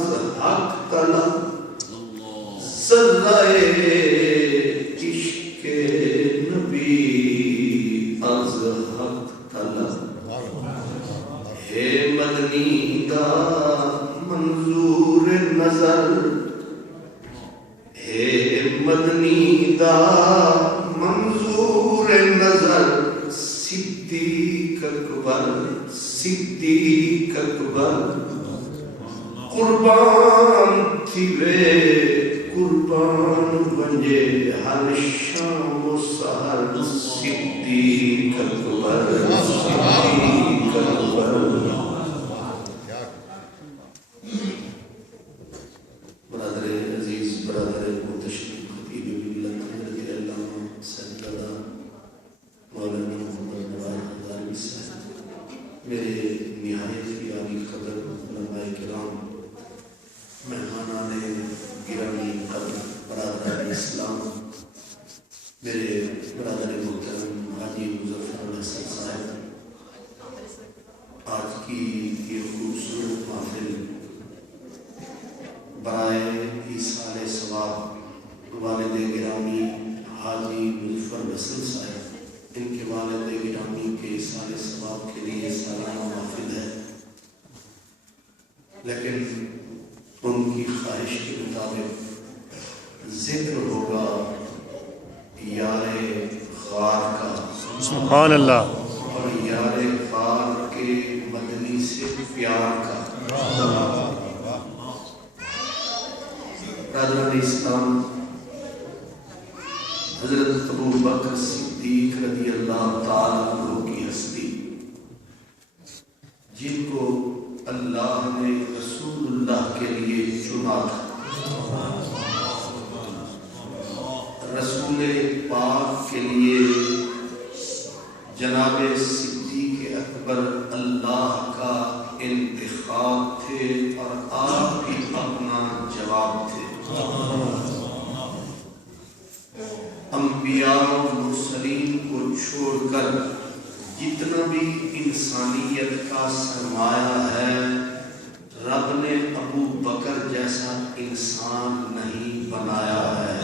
از حق طلب ذرائے عشق نبی از حق طلب ہے مدنی دا منظور نظر ہے مدنی دا منظور نظر صدیق اکبر قربان تھی وے قربان بنجے ہر شام و سحر صدیق اکبر برادر عزیز برادر متشکر خطیب ملت حضرت علامہ سیدنا مولانا محمد نواز ہزاروی صاحب، میرے نہایت ہی عالی قدر علماء کرام، مہمانان گرامی قدر برادران اسلام، میرے برادر محترم حاجی مظفر الحسن صاحب، آج کی یہ خوبصورت محفل برائے ایصال ثواب والد گرامی حاجی مظفر الحسن صاحب، ان کے والد گرامی کے ایصال ثواب کے لیے سالانہ محفل ہے، لیکن ان کی خواہش کے مطابق ذکر ہوگا یار غار کا، سبحان اللہ، اور یار غار کے مدنی سے پیار کا۔ برادران اسلام، حضرت ابو بکر صدیق رضی اللہ تعالیٰ عنہ کی ہستی، جن کو اللہ نے رسول اللہ کے لیے چنا تھا، رسول پاک کے لیے جناب صدیق اکبر اللہ کا انتخاب تھے، اور آپ بھی اپنا جواب تھے۔ انبیاء و مرسلین کو چھوڑ کر جتنا بھی انسانیت کا سرمایہ ہے، رب نے ابو بکر جیسا انسان نہیں بنایا ہے۔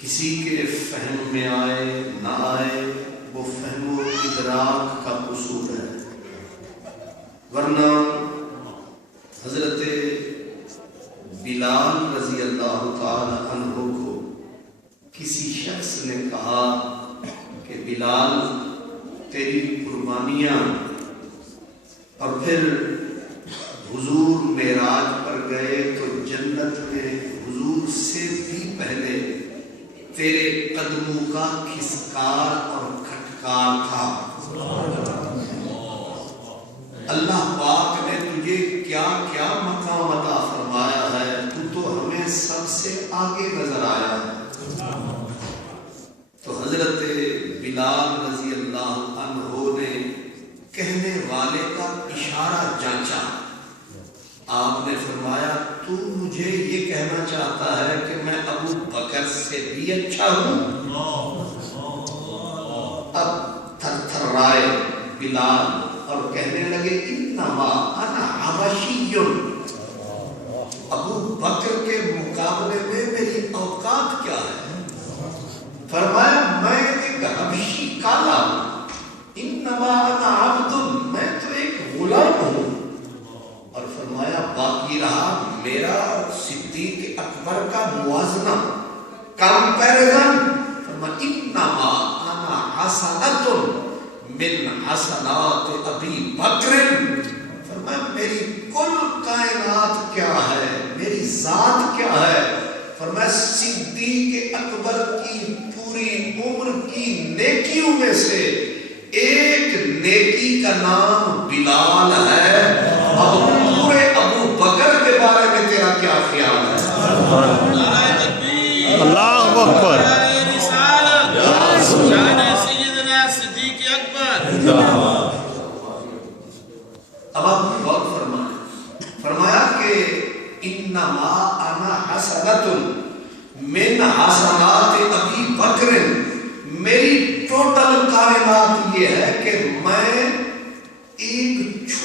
کسی کے فہم میں آئے نہ آئے، وہ فہم و ادراک کا قصور ہے، ورنہ حضرت بلال رضی اللہ تعالی عنہ کو کسی شخص نے کہا کہ بلال تیری قربانیاں، اور پھر حضور معراج پر گئے تو جنت میں حضور سے بھی پہلے تیرے قدموں کا کھسکار اور کھٹکار تھا۔ اللہ پاک نے تجھے کیا کیا مقام عطا فرمایا ہے، تو ہمیں سب سے آگے نظر آیا ہے۔ تو حضرت بلال رضی اللہ عنہ نے کہنے والے کا اشارہ جانچا، آپ نے فرمایا تو مجھے یہ کہنا چاہتا ہے کہ میں ابو بکر سے بھی اچھا ہوں؟ اب تھر تھرائے بلال اور کہنے لگے انما انا حبشی، ابو بکر کے مقابلے میں میری اوقات کیا ہے؟ فرمایا میں ایک حبشی کالا ہوں، انما انا عبد، میں تو ایک غلام ہوں۔ اور فرمایا باقی رہا میرا صدیق اکبر کا موازنہ، کمپیریزن، فرمایا انما انا حسنۃ من حسنات ابی بکر، فرمایا میری کل کائنات کیا ہے، میری ذات کیا ہے؟ فرمایا صدیق اکبر کی پوری عمر کی نیکیوں میں سے ایک نیکی کا نام بلال ہے۔ اب پورے ابو بکر کے بارے میں تیرا کیا خیال ہے؟ اللہ اکبر، اب آپ غور فرمائیں، فرمایا کہ انما انا حسنۃ من حسنات ابی بکر، میری ٹوٹل کائنات یہ ہے کہ میں ایک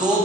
2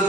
2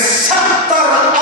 70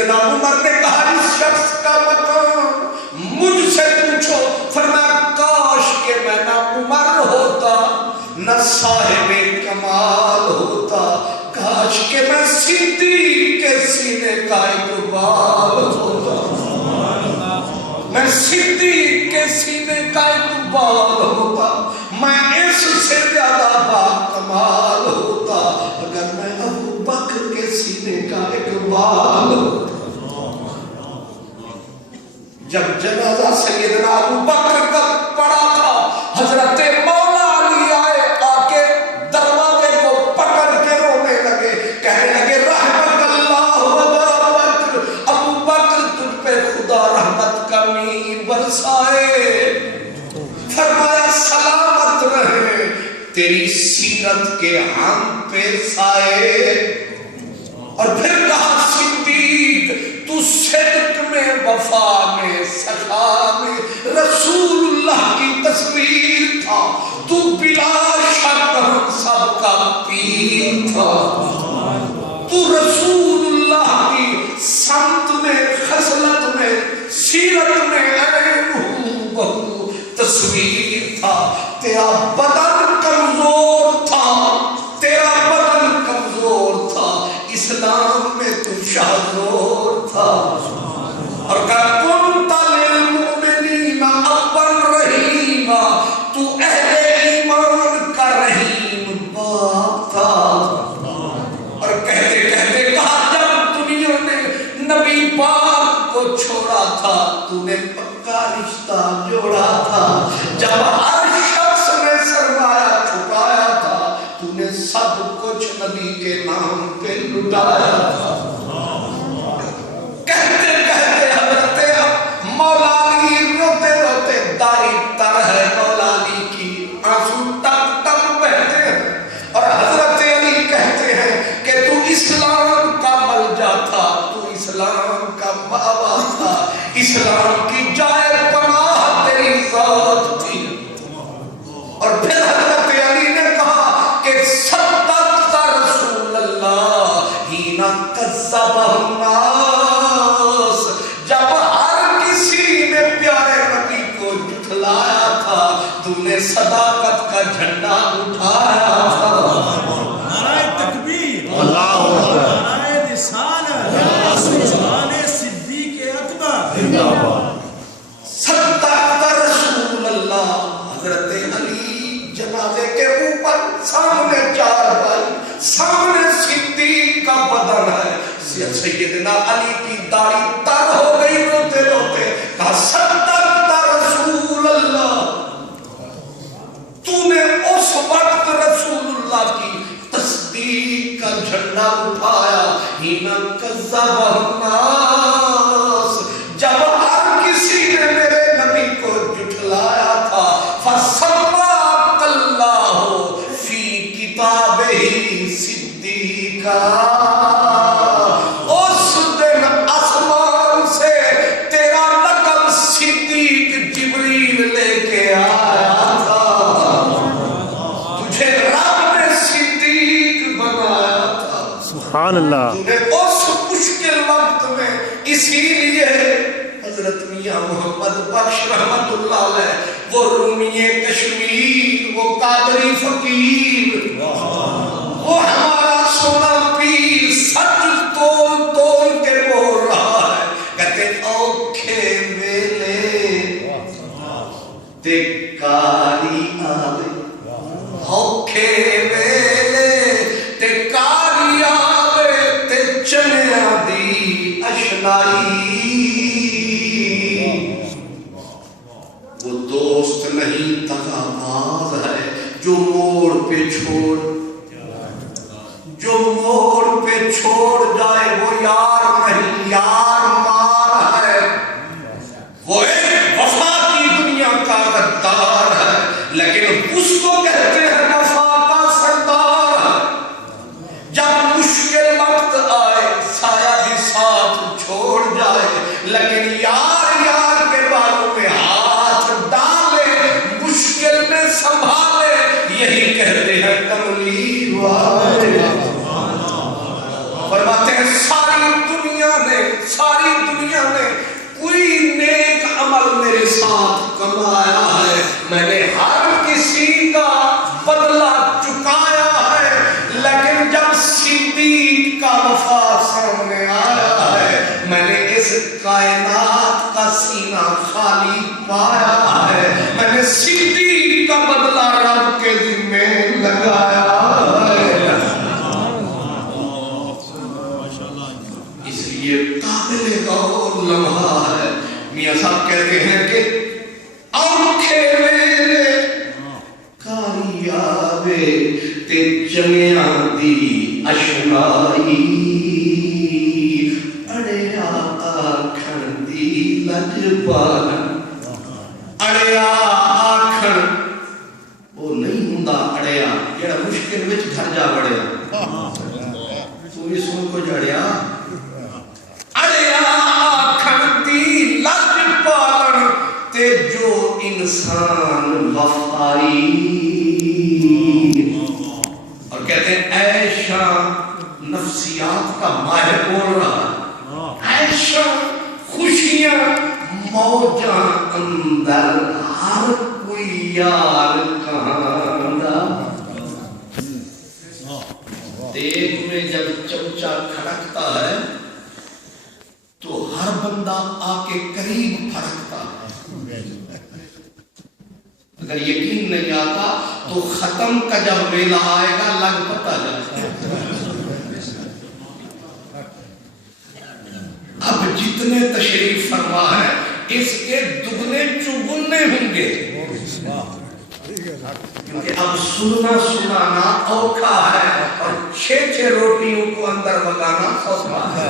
سیدنا عمر نے کہا اس شخص کا مقام مجھ سے پوچھو، فرمایا کاش کہ میں نہ عمر ہوتا نہ صاحب کمال ہوتا، کاش کہ میں صدیق کے سینے کا اقبال ہوتا، میں صدیق کے سینے کا اقبال ہوتا، میں اس سے زیادہ با کمال ہوتا اگر میں ابو بکر کے سینے کا اقبال ہوتا۔ جب جنازہ سیدنا ابو بکر کا پڑا تھا، حضرت مولا علی آئے، آ کے دروازے کو پکڑ کے رونے لگے، کہنے لگے رحمت اللہ ابا بکر، ابو بکر تجھ پہ خدا رحمت کا میر برسائے، فرمایا سلامت رہے تیری سیرت کے ہم پہ سائے، اور پھر کہا صدیق تو صدق میں، وفا میں، سخا میں رسول اللہ کی تصویر تھا، تو بلا شک ہم سب کا پیر تھا، تو رسول اللہ کی سمت میں، خصلت میں، سیرت میں عین ہو تصویر تھا، تیرا بدن کمزور تھا، تیرا بدن کمزور تھا، اسلام میں تو شاہزور تھا، اور کنت للمؤمنین ابا رحیما، تو اہل ایمان کا رحیم باپ تھا، اور کہتے کہتے کہا جب دنیا نے نبی پاک کو چھوڑا تھا تو نے پکا رشتہ جوڑا تھا، جب ہر شخص نے سرمایہ چھپایا تھا تو نے سب کچھ نبی کے نام پہ لٹایا تھا۔ کہتے کہتے حضرت مولا علی روتے روتے، داڑھی تر ہے مولا علی کی، آنسو ٹپ ٹپ بہتے ہیں، اور حضرت علی کہتے ہیں کہ تو اسلام کا ملجا تھا، تو اسلام کا بابا تھا، اسلام کی جائے پناہ تیری ذات تھی، اور پھر حضرت علی نے کہا کہ صدقت رسول اللہ حین کذب الناس، جب ہر کسی نے پیارے نبی کو جھٹلایا تھا تو نے صداقت کا جھنڈا اٹھایا تھا۔ نعرہ تکبیر، اللہ اکبر، نعرہ رسالت، سبحان صدیق اکبر، صدقت رسول اللہ۔ حضرت علی جنازے کے اوپر سامنے چار بھائی، سامنے صدیق کا بدن ہے، سیدنا علی کی داڑھی تر ہو گئی روتے روتے، کہا صدقت رسول اللہ، تو نے اس وقت رسول اللہ کی تصدیق کا جھنڈا اٹھایا، حین کذب الناس، جب ہر کسی نے میرے نبی کو جھٹلایا تھا، فَسَمَّاكَ اللَّهُ فِي كِتَابِهِ صِدِّيقًا، اس دن آسمان سے تیرا لقب صدیق جبریل لے کے آیا تھا، تجھے رب نے صدیق بنایا تھا، سبحان اللہ، تجھے اس مشکل وقت میں، اسی لیے حضرت میاں محمد بخش رحمت اللہ علیہ، وہ رومی کشمیر، وہ قادری فقیر، وہ ہمارا سونا پیر، سچ تول تول کے بول رہا ہے، کہتے اوکھے ویلے تے کاری آوے، اوکھے ویلے تے کاری آوے تے چنیا دی اشنائی، وہ دوست نہیں دغا باز ہے جو موڑ پہ چھوڑ، جو موڑ پہ چھوڑ جائے وہ یار نہیں، یار مار ہے، وہ ایک وفا کی دنیا کا غدار ہے، لیکن اس کو کہتے ہیں وفا کا سردار ہے، جب مشکل وقت آئے سایہ بھی ساتھ چھوڑ جائے، لیکن یار یار کے بالوں میں ہاتھ ڈالے، مشکل میں سنبھالے، یہی کہتے ہیں کملی والے۔ فرماتے ہیں ساری دنیا دنیا نے ساری دنیا نے کوئی نیک عمل میرے ساتھ کمایا ہے میں نے ہر کسی کا بدلہ چکایا ہے لیکن جب صدیق کا وفا سامنے آیا ہے میں نے اس کائنات کا سینہ خالی پایا ہے میں نے صدیق کا بدلہ رب کے ذمہ لگایا ہے اس لیے قابل غور لمحہ ہے میاں صاحب کہتے ہیں کہ آنکھیں میرے کاری آوے تے چنیاں دی اشنائی اڑیا آکھن دی لجبان اڑیا آکھن وہ نہیں ہوندا اڑیا جڑا مشکل وچ گھر جا وڑیا تو بھی سن کو جڑیا اڑیا آکھن دی لجبان تے جو انسان وفائی اور کہتے ہیں عیشہ نفسیات کا ماہر بول رہا ہے عیشہ خوشیاں موجاں اندر ہر کوئی یار کہاں دا دیکھ میں جب چمچہ کھڑکتا ہے تو ہر بندہ آ کے قریب پھڑکتا ہے اگر یقین نہیں آتا تو ختم کا جب ویلا آئے گا لگ پتا جاتا ہے اب جتنے تشریف فرما ہے اس کے دگنے چگنے ہوں گے کیونکہ اب سننا سنانا اوکھا ہے اور 6 روٹیوں کو اندر بگانا سوچا ہے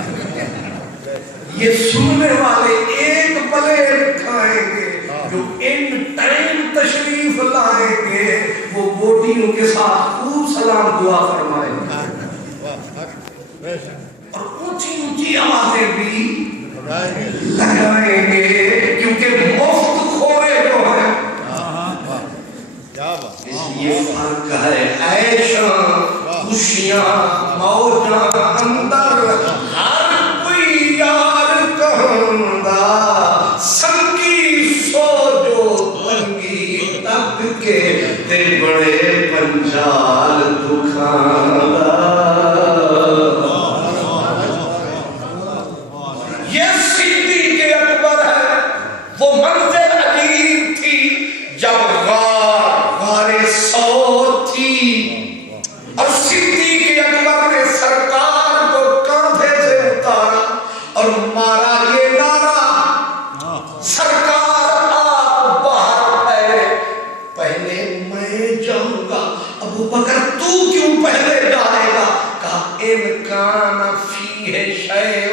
یہ سننے والے ایک پلیٹ کھائیں گے جو ان ٹائم تشریف لائیں گے وہ بوٹیوں کے ساتھ خوب سلام دعا فرمائیں گے اور اونچی اونچی آوازیں بھی لگائیں گے کیونکہ مفت کھوڑے جو ہیں اس لیے فرق ہے عیشاں خوشیاں موجاں اندر ہر کوئی یار کہندا سنگی سو جو تنگی تب کے تے بڑے پنجال دکھاندا یہ صدیق اکبر ہے وہ منظر عجیب تھی جب غار سو تھی اور صدیق اکبر نے سرکار کو کاندھے سے اتارا اور مارا یہ نعرہ سرکار آپ باہر ہے پہلے میں جاؤں گا ابو بکر تو کیوں پہلے جائے گا کہا ان کان فیہ شیء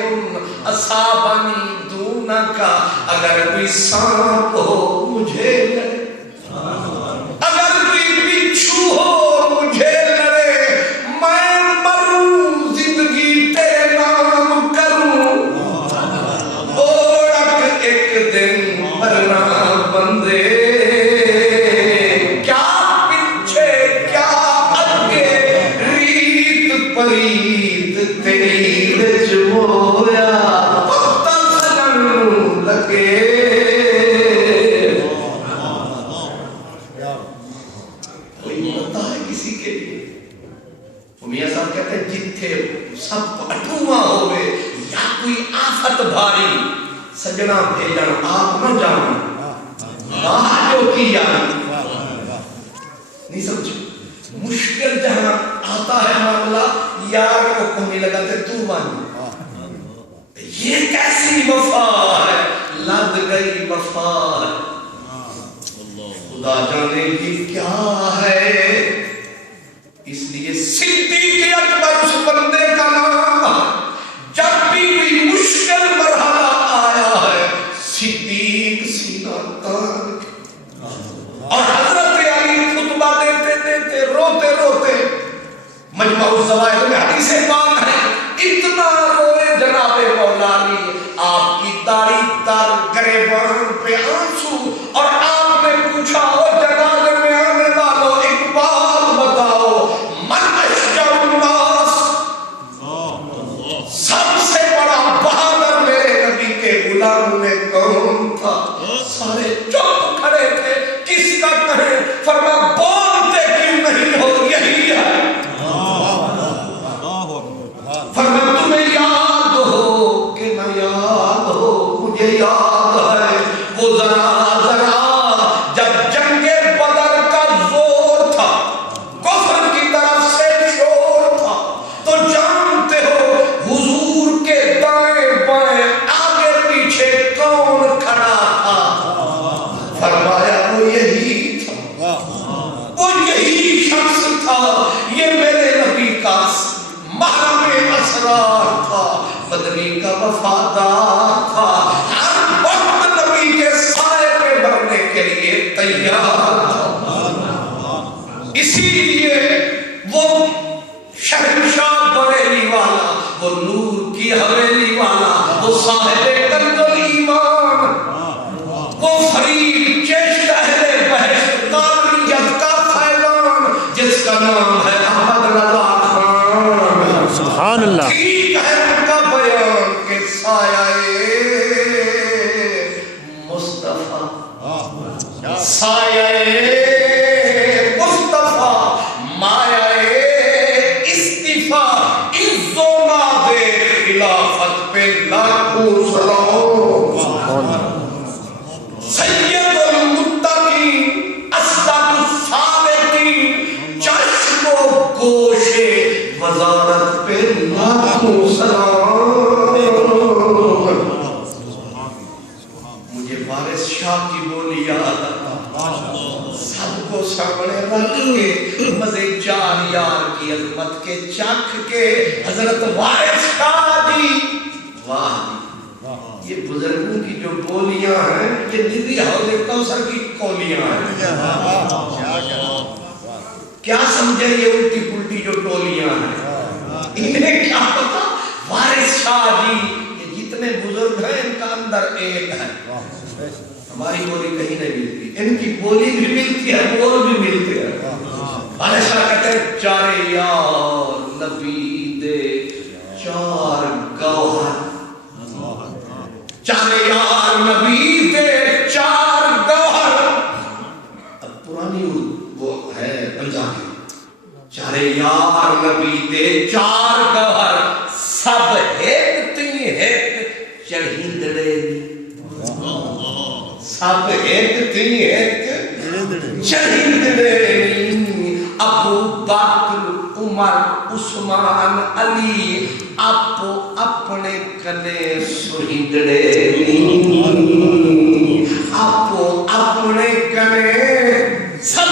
اصابنی دونکا اگر کوئی سانپ ہو مجھے لڑے اگر کوئی بچھو ہو مجھے لڑے میں مروں زندگی تیرے نام کروں اوڑک ایک دن مرنا بندے کیا پیچھے کیا آگے ریت پریت تیری وچ ہویا پتہ سجن لگے کوئی ہوتا ہے کسی کے لیے میاں صاحب کہتے ہیں جتھے سب اٹھواں ہوئے یا کوئی آفت بھاری سجنا بھیجن آپ نہ جانا باہر جو کیا نہیں سمجھو مشکل جہاں آتا ہے معاملہ یار کو کہنے لگا تے تو مانی یہ کیسی وفا ہے لگ گئی وفا ہے خدا جانے کی کیا ہے اس لیے صدیق اکبر اس بندے کا نام ہے جب بھی کوئی مشکل مرحلہ آیا ہے صدیق سینہ تان اور حضرت علی خطبہ دیتے روتے روتے مجمع الزوائد میں حدیث پاک ہے اتنا روئے جناب مولا علی آپ کی داڑھی تر گریبان پہ آنسو اور آپ نے پوچھا او جنازے میں آنے والوں ایک بات بتاؤ من اشجع الناس سب سے بڑا محرم اسرار تھا، مدنی کا وفادار تھا، ہر وقت نبی کے سائے پہ بڑھنے کے لیے تیار تھا۔ اسی لیے وہ شہنشاہ بریلی والا، وہ نور کی حویلی والا، وہ صاحب کنز الایمان، وہ فرید چشت اہل بہشت قابلیت کا فیضان، جس کا نام ہے احمد رضا خان۔ سبحان اللہ۔ ٹھیک ہے ان کا بیان کہ سایہ مصطفیٰ، سایہ مصطفیٰ، مایہ استفا، عز و ناز خلافت پہ لاکھوں سلام۔ سید المتقین، اسد الصالحین، چشم و گوش وزارت پہ لاکھوں سلام۔ مجھے وارث شاہ کی بولی یاد آتا، سب کو سامنے رکھ کے مزے چار یار کی عظمت کے چکھ کے حضرت وارث شاہ جی، واہ یہ بزرگوں کی جو بولیاں ہیں یہ ندی حوض کوثر کی کولیاں ہیں۔ کیا سمجھے یہ الٹی پلٹی جو ٹولیاں ہیں، انہیں کیا پتا؟ وارث شاہ جی یہ جتنے بزرگ ہیں ان کا اندر ایک ہے۔ ہماری بولی کہیں نہیں ملتی، ان کی بولی بھی ملتی ہے، بول بھی ملتے ہیں۔ وارث شاہ کہتے ہیں چارے یار نبی دے چار گوہر، چارے یار نبی دے چار گوہر۔ اب پرانی وہ ہے پنجابی، چارے یار نبی دے چار گوہر، سب ایک تی ایک چڑھیندڑے، سب ایک تی ایک چڑھیندڑے، ابو بکر عمر عثمان علی ਆਪੋ ਆਪਣੇ ਕਨੇ ਸੁਹਿੰਦੜੇ ਆਪੋ ਆਪਣੇ ਕਨੇ ਸਭ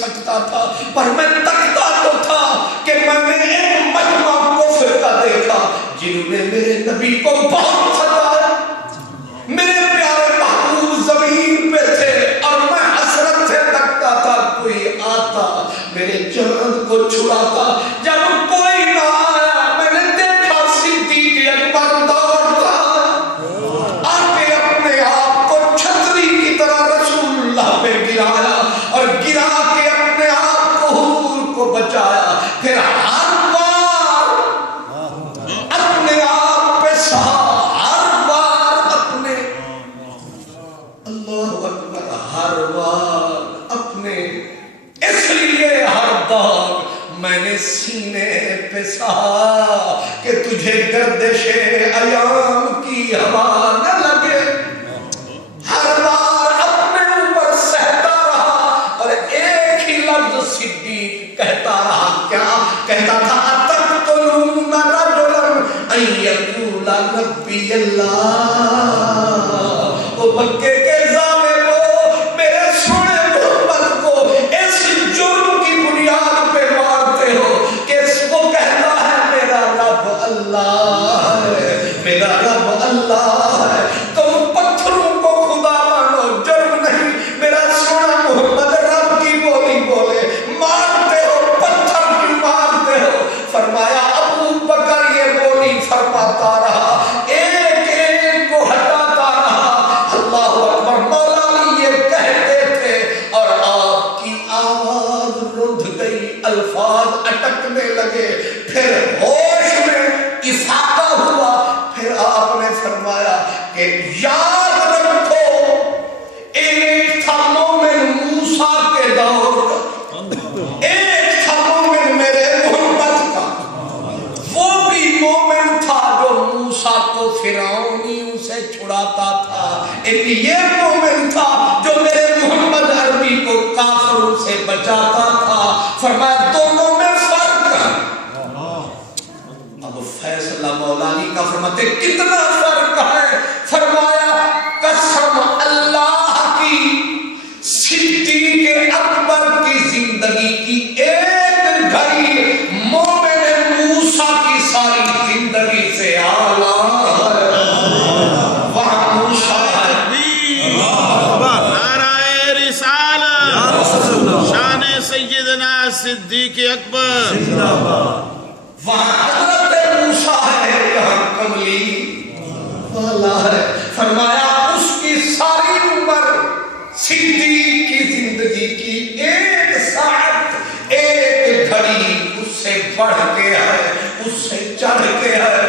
سکتا تھا، پر میں تکتا تو تھا کہ میں نے ایک مجمع کفر کا دیکھا جنہوں نے میرے نبی کو بہت ستایا. میرے پیارے محبوب زمین پہ تھے اور میں حسرت سے تکتا تھا کوئی آتا میرے چاند کو چھڑاتا. جب کوئی نہ آیا میں نے دیکھا صدیق اکبر دوڑتا آ کے اپنے آپ کو چھتری کی طرح رسول اللہ پہ گرایا اور گرا کے اپنے آپ کو حضور کو بچایا. پھر ہر بار اپنے آپ پہ سہا، ہر بار اپنے اللہ اکبر، ہر بار اپنے، اس لیے ہر داغ میں نے سینے پہ سہا کہ تجھے گردش ایام کی ہوا نہ لگے. ہر بار اپنے اوپر سہتا رہا اور ایک ہی لفظ صدیق کہتا رہا. کیا کہتا تھا؟ اتقتلون رجلا ان یقول ربی اللہ. وہ مکے کے ظالموں، میرے سونے محمد کو اس جرم کی بنیاد پہ مارتے ہو کہ اس کو کہتا ہے میرا رب اللہ ہے، میرا رب اللہ ہے. تم پتھروں کو خدا مانو، جرم نہیں. میرا سونا محمد رب کی بولی بولے، مارتے ہو، پتھر کی مارتے ہو. فرمایا ابو بکر یہ بولی فرماتا رہا، ایک ایک کو ہٹاتا رہا. اللہ اکبر. مولا علی یہ کہتے تھے اور آپ کی آواز رندھ گئی، الفاظ اٹکنے لگے. پھر ہوش میں افاقہ ہوا. پھر آپ نے فرمایا کہ یاد رکھو ایک تھا مومن موسیٰ کے دور کا، ایک تھا مومن میرے محمد کا. وہ بھی مومن تھا جو موسیٰ کو فرعونیوں سے چھڑاتا تھا. ایک یہ مومن تھا جو میرے محمد عربی کو کافروں سے بچاتا تھا. فرمایا دونوں میں فرق ہے. اب فیصلہ مولا علی کا فرماتے کتنا فرق ہے. فرمایا قسم اللہ کی، صدیق اکبر کی زندگی کی ایک گھڑی مومن موسیٰ کی ساری زندگی سے اعلیٰ ہے. وہاں موسیٰ ہے. نعرہ رسالت، شان سیدنا صدیق اکبر. وہاں حضرت موسیٰ ہے، یہاں کملی والا ہے. فرمایا اس کی ساری عمر صدیق کی زندگی کی ایک ساعت، ایک گھڑی اس سے بڑھ کے ہے، اس سے چڑھ کے ہے.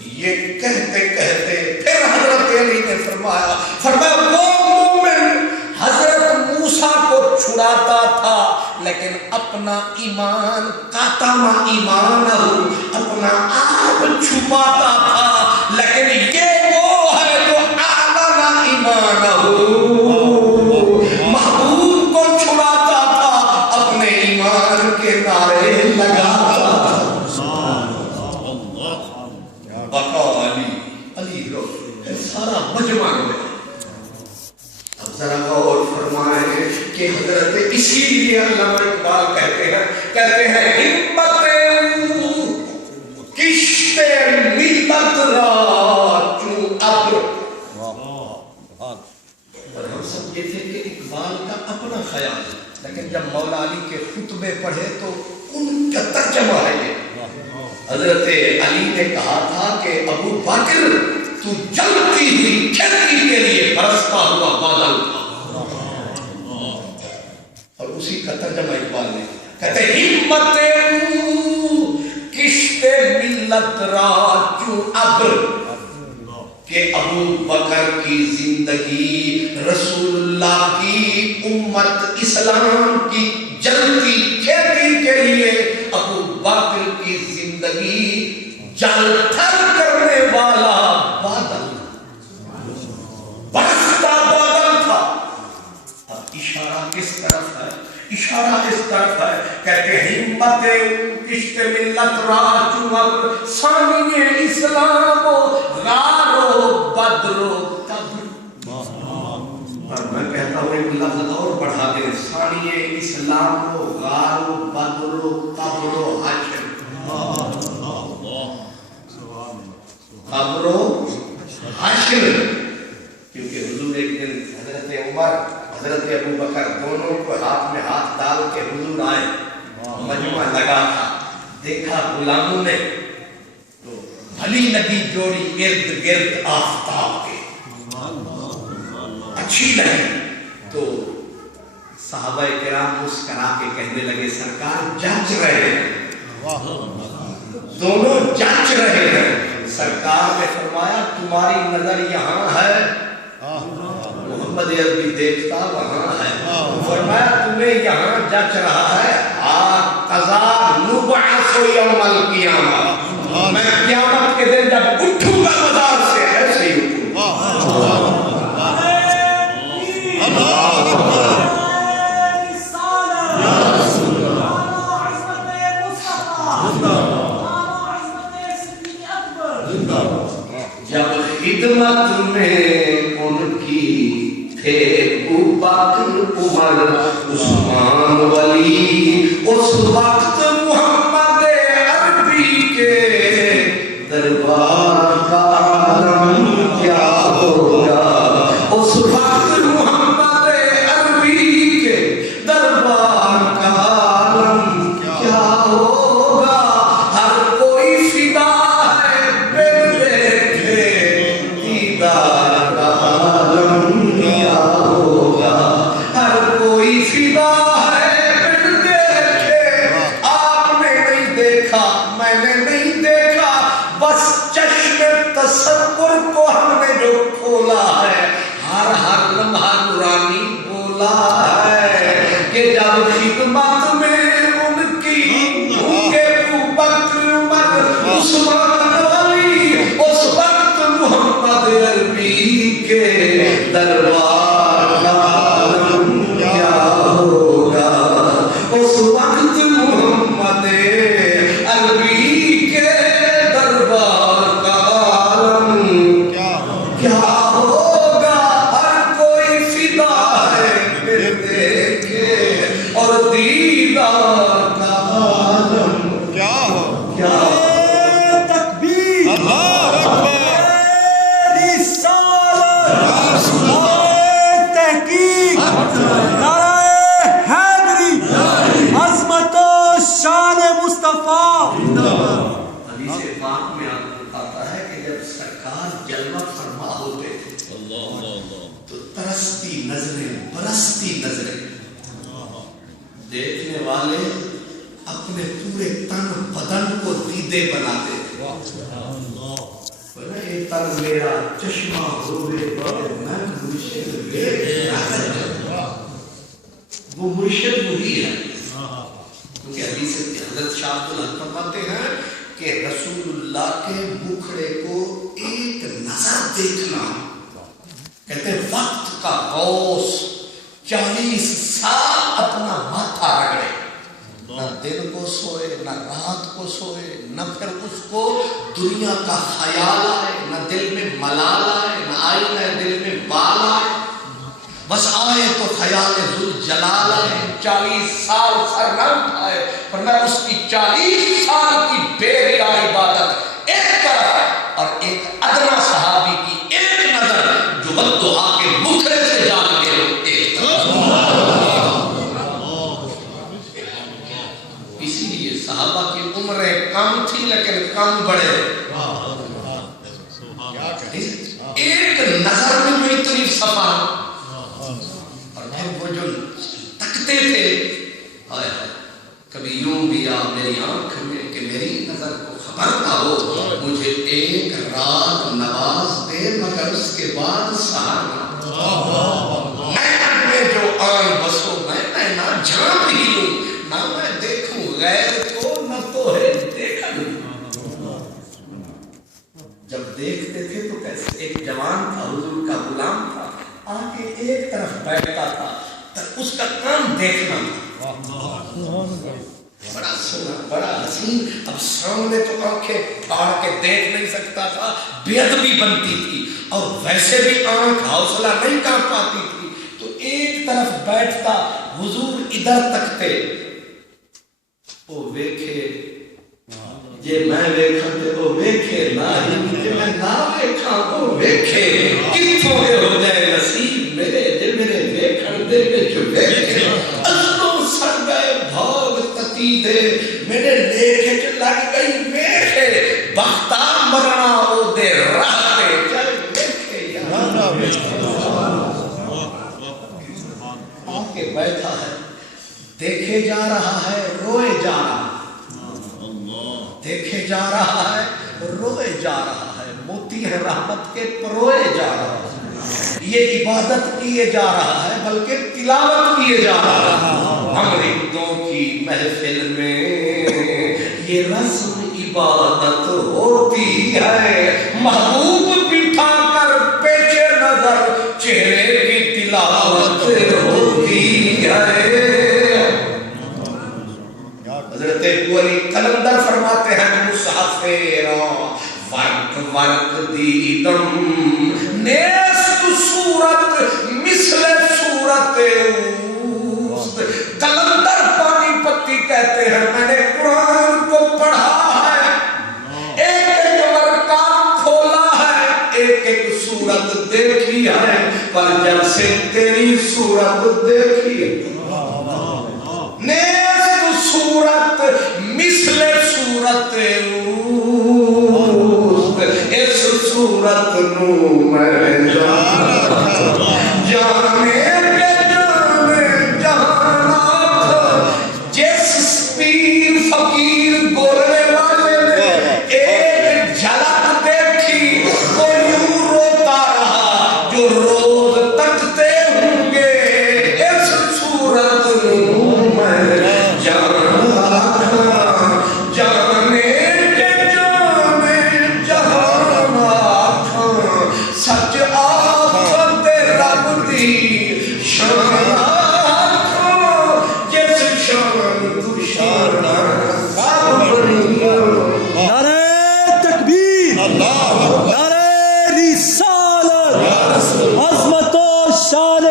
یہ کہتے کہتے پھر حضرت علی نے فرمایا وہ مومن حضرت موسیٰ کو چھڑاتا تھا لیکن اپنا ایمان کاتما ایمانہ، اپنا آپ چھپاتا تھا. لیکن یہ وہ ہے جو اعلن ایمانہ، محبوب کو چھڑاتا تھا، اپنے ایمان کے نعرے لگاتا تھا. بقا علی، علی رو سارا مجمع ہوا. اب ذرا غور فرمائیں کہ حضرت اسی لیے علامہ اقبال کہتے ہیں ہمت کشت ملت را چون ابر. اور ہم سمجھے تھے کہ اقبال کا اپنا خیال ہے، لیکن جب مولا علی کے خطبے پڑھے تو ان کا ترجمہ ہے یہ. حضرت علی نے کہا تھا کہ ابو بکر تو جلتی ہوئی کھیتی کے لیے برستا ہوا بادل تھا. اور اسی کا ترجمہ اقبال نے کہتے ہمت کشت ملت را چون ابر، کہ ابو بکر کی زندگی رسول اللہ کی امت اسلام کی جلتی کھیتی کے لیے، ابو بکر کی زندگی جل تھل کرنے والا بادل، برستا بادل تھا. اب اشارہ کس طرف ہے؟ اشارہ اس طرف ہے. کہتے ہمت کشت ملت را چون ابر، ثانی اسلام و غار و بدر و تبر. اور میں کہتا ہوں ایک لفظ اور بڑھا دیں، پڑھیے اسلام و غار و بدر و قبر و حشر. قبر و حشر. کیونکہ حضور ایک دن حضرت عمر حضرت ابو بکر دونوں کو ہاتھ میں ہاتھ ڈال کے حضور آئے. مجمع لگا تھا. دیکھا غلاموں نے تو بھلی لگی جوڑی ارد گرد آفتاب کے, اچھی لگی. تو صحابہ کرام مسکرا کے کہنے لگے سرکار جچ رہے ہیں, دونوں جچ رہے ہیں. سرکار نے فرمایا تمہاری نظر یہاں ہے, محمد عربی دیکھتا وہاں ہے. فرمایا تمہیں یہاں جچ رہا ہے, قضا نبعث یوم القیامہ, میں قیامت کے دن جب اٹھوں گا مزار سے ایسے ہی اٹھوں. جب خدمت میں ان کی تھے ابوبکر عمر عثمان ولی, اس وقت محمد عربی کے دربار کا عالم کیا ہوگا. اس وقت محمد عربی کے دربار کا عالم کیا ہوگا. ہر کوئی فدا ہے بے دیکھے دیدار کا عالم کیا ہوگا. ہر کوئی فدا ہے بے دیکھے. آپ نے نہیں دیکھا, میں نے نہیں دیکھا, بس چشم تصور کو ہم نے جو کھولا ہے, ہر لمحہ نورانی بولا ہے کہ جب خدمت میں ان کی ان کے ابوبکر عمر عثمان علی, اس وقت محمد عربی کے دربار کا عالم کیا ہوگا. اس وقت محمد عربی کے دربار کا عالم کیا ہوگا. ہر کوئی فدا ہے پھر دیکھے اور دیدار کا عالم کیا ہوگا. تکبیر, تحقیق, نعرہ حیدری, عظمت و شان مصطفیٰ. حدیث پاک میں آتا ہے کہ جب سرکار جلوہ فرما ہوتے تھے تو ترستی نظریں, برستی نظریں, دیکھنے والے اپنے پورے تن بدن کو دیدے بناتے تھے. اے تن میرا چشمہ ہوئے میں مرشد وہ مرشد وہی ہے. کیونکہ حدیث حضرت شاہ عبد الحق فرماتے ہیں کہ رسول اللہ کے مکھڑے کو ایک نظر دیکھنا, کہتے ہیں وقت کا غوث 40 سال اپنا ماتھا رگڑے, نہ دن کو سوئے نہ رات کو سوئے, نہ پھر اس کو دنیا کا خیال آئے, نہ دل میں ملال آئے, نہ آئی نہ دل میں بال آئے, بس آئے تو خیال ذوالجلال آئے. 40 سال سر نہ اٹھائے, پر میں اس کی 40 سال کی بے ریا عبادت ایک طرف ہے, اور ایک ادنا صحابی کی ایک نظر جو بددعا کے مکھڑے سے جان کے ایک طرف. اسی لیے صحابہ کی عمریں کم تھی لیکن کم بڑے. ایک نظر میں جو اتنی صفا, اور پھر وہ جو تکتے تھے, کبھی یوں بھی آ میری آنکھ میں کہ میری نظر کو خبر نہ ہو, مجھے ایک رات نواز دے مگر اس کے بعد سہارنا. میں جو آن بسو میں نہ جھانک ہی لوں, نہ میں دیکھوں غیر کو, نہ تو ہے دیکھا لوں. جب دیکھتے تھے تو کیسے, ایک جوان تھا حضور کا غلام تھا, آگے ایک طرف بیٹھتا تھا, اس کا کام دیکھنا تھا. بڑا سونا, بڑا حسین. اب سامنے تو آنکھیں پھاڑ کے دیکھ نہیں سکتا تھا, بے ادبی بنتی تھی, اور ویسے بھی آنکھ حوصلہ نہیں کر پاتی تھی. تو ایک طرف بیٹھتا, حضور ادھر تکتے او ویکھے جے میں ویکھاں تے او ویکھے نہ ہی جے میں نہ ویکھاں او ویکھے کتھوں اے ہو جائے نصیب میرے جے میرے ویکھن دے وچ ویکھے اصلوں سڑ گئے بھاگ تتی دے میرے لیکھے چ لگ گئی ویکھے بختہ مرنا او دے راہ تے چل ویکھے آ کے بیٹھا ہے دیکھے جا رہا ہے روئے جا رہا ہے دیکھے جا رہا ہے روئے جا رہا ہے موتی ہے رحمت کے پروئے جا رہا ہے یہ عبادت کیے جا رہا ہے بلکہ تلاوت کیے جا رہا ہے امردوں کی محفل میں یہ رسم عبادت ہوتی ہے محبوب بٹھا کر پیش نظر چہرے کی تلاوت ہوتی ہے حضرت علی قلندر فرماتے ہیں مسافرہ ورق ورق دیدم نیست صورت مثل صورت اوست قلندر پانی پتی کہتے ہیں میں نے قرآن کو پڑھا ہے ایک ایک ورقہ کھولا ہے ایک ایک صورت دیکھی ہے پر جب سے تیری صورت دیکھی ہے صورت مثل صورت اوست اس صورت نو میں جانے کے جانے جہاں جس پیر فقیر گورے والے نے ایک جھلک دیکھی وہ یوں روتا رہا جو روز تکتے ہوں گے اس صورت نو میں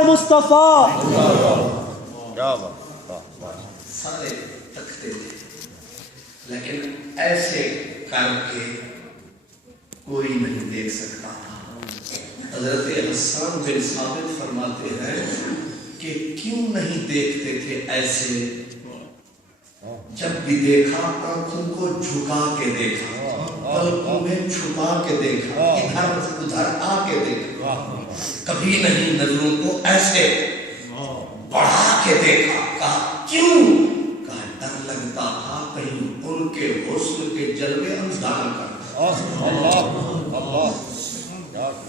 مصطفیٰ سارے تکتے تھے لیکن ایسے کر کے کوئی نہیں دیکھ سکتا تھا حضرت حسان بن ثابت فرماتے ہیں کہ کیوں نہیں دیکھتے تھے ایسے جب بھی دیکھا آنکھوں کو جھکا کے دیکھا پلکوں میں چھپا کے دیکھا ادھر ادھر آ کے دیکھا کبھی نہیں نظروں کو ایسے بڑھا کے دیکھا کہا کیوں کہا ڈر لگتا تھا کہیں ان کے حسن کے جلوے اندھا نہ کر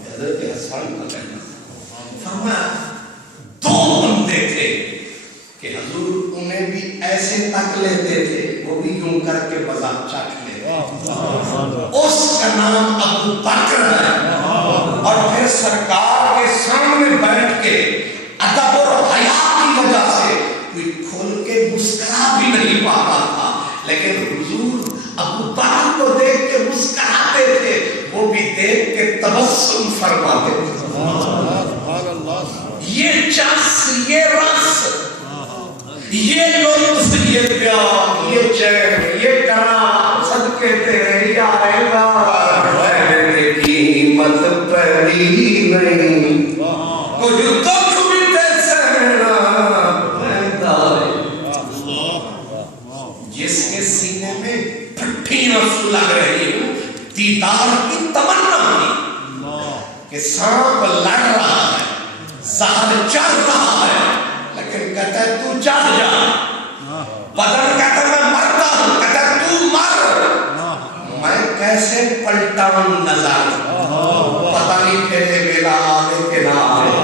حضرت حسان کا کہنا فرمایا دو بندے تھے کہ حضور انہیں بھی ایسے تک لیتے تھے وہ بھی یوں کر کے مزاق چاٹ لیتے اس کا نام ابو بکر ہے اور پھر سرکار کے سامنے بیٹھ کے ادب اور حیا کی وجہ سے کوئی کھول کے مسکرا بھی نہیں پا رہا تھا لیکن حضور ابو بکر کو دیکھ کے مسکراتے تھے وہ بھی دیکھ کے تبسم فرماتے تھے یہ چس یہ رس یہ لطف یہ پیار یہ چین یہ کرام صدقے تیرے یا اللہ ہے قیمت پہلی نہیں کچھ دکھ بھی تے سہنا پہنتا ہے جس کے سینے میں پھٹی نفس لگ رہی ہوں دیدار کی تمنا نہیں کہ سانپ لڑ رہا ہے زہر چڑھ رہا ہے لیکن کہتا ہے تو چڑھ جا بدن کہتا ہے میں مرتا ہوں کہتا ہے تو مر میں کیسے پلٹاؤں نظر پتہ نہیں پھرے میرا آگے کہ نہ آئے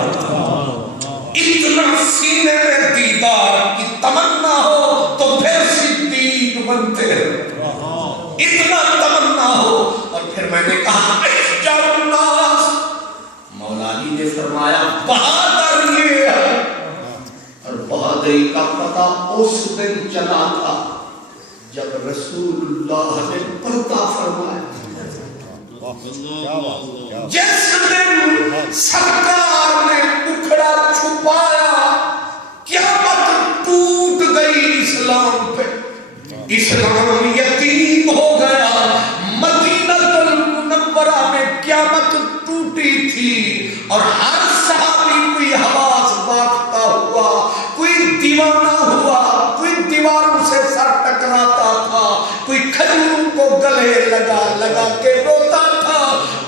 اتنا سینے میں دیدار کی تمنا ہو تو پھر صدیق بنتے ہیں اتنا تمنا ہو اور پھر میں نے کہا الناس مولا علی نے فرمایا بہادر یہ ہے اور بہادری کا پتہ اس دن چلا تھا جب رسول اللہ نے پردہ فرمایا جس دن سرکار نے اکھڑا چھپایا قیامت اور ہر صحابی کوئی حواس باختہ ہوا، کوئی دیوانہ ہوا، کوئی دیواروں سے سر ٹکراتا تھا، کوئی کھجوروں کو گلے لگا لگا کے روتا تھا،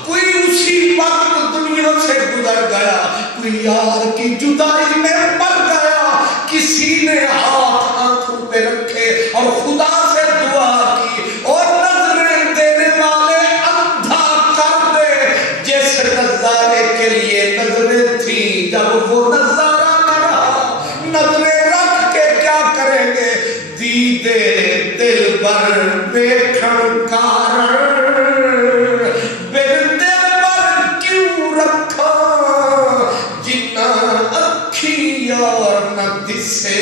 کوئی اسی وقت دنیا سے گزر گیا، کوئی یار کی جدائی میں مر گیا، کسی نے ہاتھ آنکھوں پہ رکھے اور خدا سے دعا کی اور نظریں دینے والے اندھا کر دے، جس نظارے کے لیے نظریں تھی جب وہ نظارہ نہ رہا، نظریں رکھ کے کیا کریں گے؟ دیدے دل بر بیکھن کارن بن دل بر کیوں رکھا، جنہ اکھی اور نہ دسے